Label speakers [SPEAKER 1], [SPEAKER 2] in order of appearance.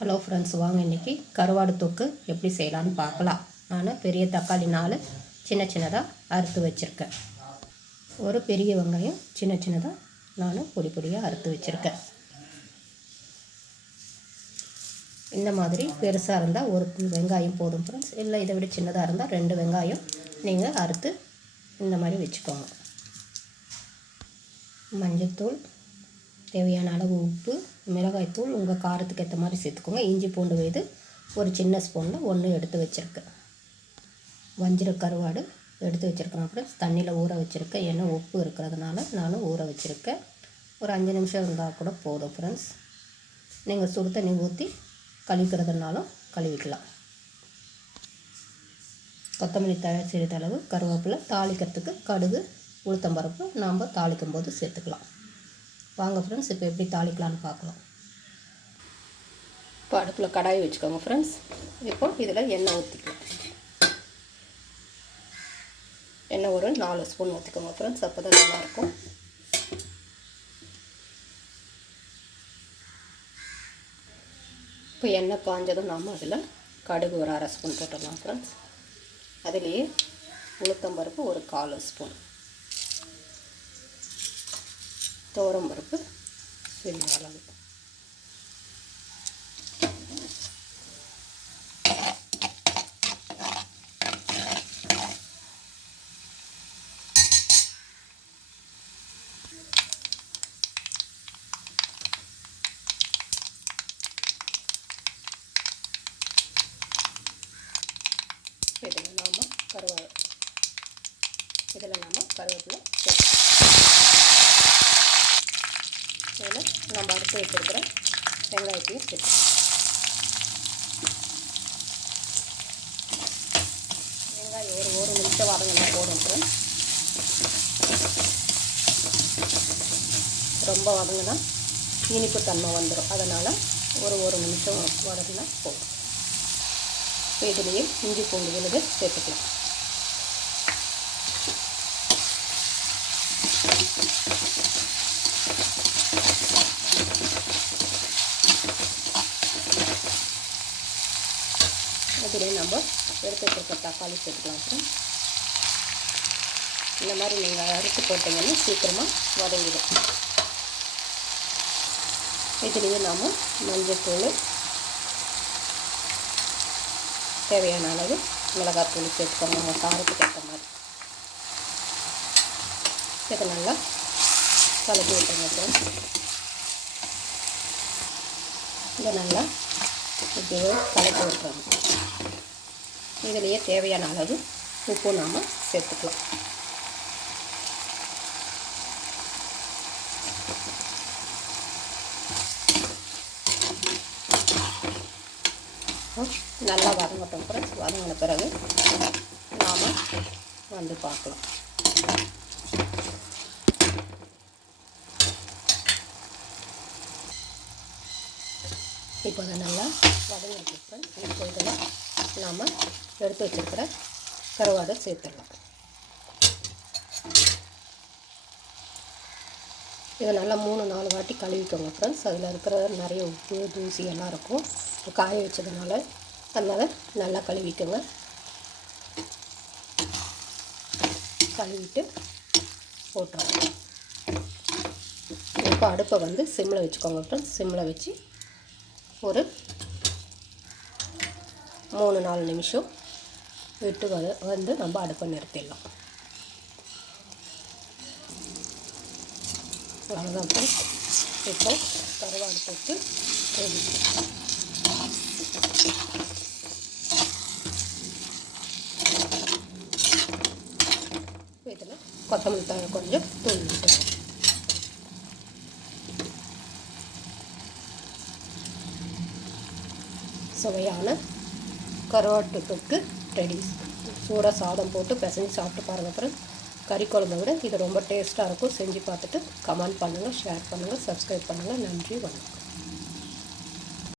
[SPEAKER 1] Hello friends வாங்க இன்றைக்கி கருவாடு தொக்கு எப்படி செய்யலான்னு பார்க்கலாம். நான் பெரிய தக்காளி நாலு சின்ன சின்னதாக அறுத்து வச்சுருக்கேன். ஒரு பெரிய வெங்காயம் சின்ன சின்னதாக நான் பொடி பொடியாக அறுத்து வச்சுருக்கேன். இந்த மாதிரி பெருசாக இருந்தால் ஒரு வெங்காயம் போதும் ஃப்ரெண்ட்ஸ் இல்லை இதை விட சின்னதாக இருந்தால் ரெண்டு வெங்காயம் நீங்கள் அறுத்து இந்த மாதிரி வச்சுக்கோங்க. மஞ்சள்தூள் தேவையான அளவு உப்பு மிளகாய்த்தூள் உங்கள் காரத்துக்கு ஏற்ற மாதிரி சேர்த்துக்கோங்க. இஞ்சி பூண்டு வயது ஒரு சின்ன ஸ்பூனில் ஒன்று எடுத்து வச்சுருக்கேன். வஞ்சிர கருவாடு எடுத்து வச்சுருக்கேன். ஃப்ரெண்ட்ஸ் தண்ணியில் ஊற வச்சுருக்கேன் ஏன்னா உப்பு இருக்கிறதுனால நானும் ஊற வச்சுருக்கேன். ஒரு அஞ்சு நிமிஷம் இருந்தால் கூட போதும் ஃப்ரெண்ட்ஸ் நீங்கள் சுடு தண்ணி ஊற்றி கழுவிக்கிறதுனாலும் கழுவிக்கலாம். கொத்தமல்லி தழை சிறிதளவு கருவேப்பிலை தாளிக்கிறதுக்கு கடுகு உளுத்தம்பருப்பு நாம் தாளிக்கும் போது சேர்த்துக்கலாம். வாங்க ஃப்ரெண்ட்ஸ் இப்போ எப்படி தாளிக்கலான்னு பார்க்கலாம். இப்போ அடுப்பில் கடாய் வச்சுக்கோங்க ஃப்ரெண்ட்ஸ் இப்போ இதில் எண்ணெய் ஊற்றிக்கலாம் எண்ணெய் ஒரு நாலு ஸ்பூன் ஊற்றிக்கோங்க ஃப்ரெண்ட்ஸ் அப்போ தான் நல்லாயிருக்கும். இப்போ எண்ணெய் காஞ்சதும் நாம் அதில் கடுகு ஒரு அரை ஸ்பூன் போட்டுடலாம் ஃப்ரெண்ட்ஸ் அதுலேயே உளுத்தம்பருப்பு ஒரு கால் ஸ்பூன் துவரம் பருப்பு. சிறிய அளவு இதில் நாம் கருவ இதில் நாம் கருவேப்பிலை சேர்க்கலாம் நம்ம அடுத்து வச்சுருக்கிற வெங்காயத்தையும் சேர்த்துக்கலாம் வெங்காயம் ஒரு ஒரு நிமிஷம் வதங்கினா போதும் ரொம்ப வதங்கினா இனிப்பு தன்மை வந்துடும் அதனால் ஒரு ஒரு நிமிஷம் வதங்கினா போதும். இதுலேயே இஞ்சி பூண்டு விழுது சேர்த்துக்கலாம். இதிலே நம்ம எடுத்து வச்சுருக்க தக்காளி சேர்த்துக்கலாம் ஃப்ரெண்ட்ஸ் இந்த மாதிரி நீங்கள் அறுத்து போட்டிங்கன்னா சீக்கிரமாக வதங்கிடும். இதுலேயே நாம் மஞ்சத்தூள் தேவையான அளவு மிளகாத்தூள் சேர்த்துக்கணும் நம்ம காரத்துக்கு ஏற்ற மாதிரி. இதை நல்லா கலக்கி விட்டுங்க ஃப்ரெண்ட்ஸ் இதை நல்லா இப்படியே கலக்கி விட்டுறாங்க இதிலையே தேவையான அளவு உப்பு நாம் சேர்த்துக்கலாம். நல்லா வதங்கட்டும். ஃப்ரெண்ட்ஸ் வதங்கின பிறகு நாம் வந்து பார்க்கலாம். இப்போ அதை நல்லா வதங்கிட்டு ஃப்ரெண்ட்ஸ் இப்போ இதில் நாம் எடுத்து வச்சுருக்கிற கருவாடை சேர்த்துடலாம். இதை நல்லா மூணு நாலு வாட்டி கழுவிக்கோங்க ஃப்ரெண்ட்ஸ் அதில் இருக்கிற நிறைய உப்பு தூசி எல்லாம் இருக்கும். காய வச்சதுனால அதனால் நல்லா கழுவிக்கோங்க. கழுவிட்டு போட்டுருவோம் இப்போ அடுப்பை வந்து சிம்மில் வச்சுக்கோங்க ஃப்ரெண்ட்ஸ் சிம்மில் வச்சு ஒரு மூணு நாலு நிமிஷம் விட்டு வந்து நம்ம அடுப்பை நிறுத்திடலாம். அவ்வளோதான் இப்போ கருவா போட்டு இதில் கொத்தமல்லி தழை கொஞ்சம் தூள் விட்டுருவோம் சுவையான கருவாட்டு தொக்கு ரெடி. சூடாக சாதம் போட்டு பிசைஞ்சு சாப்பிட்டு பாருங்கள் அப்புறம் கறி குழம்பை விட இது ரொம்ப டேஸ்ட்டாக இருக்கும். செஞ்சு பார்த்துட்டு கமெண்ட் பண்ணுங்கள் ஷேர் பண்ணுங்கள் சப்ஸ்கிரைப் பண்ணுங்கள் நன்றி வணக்கம்.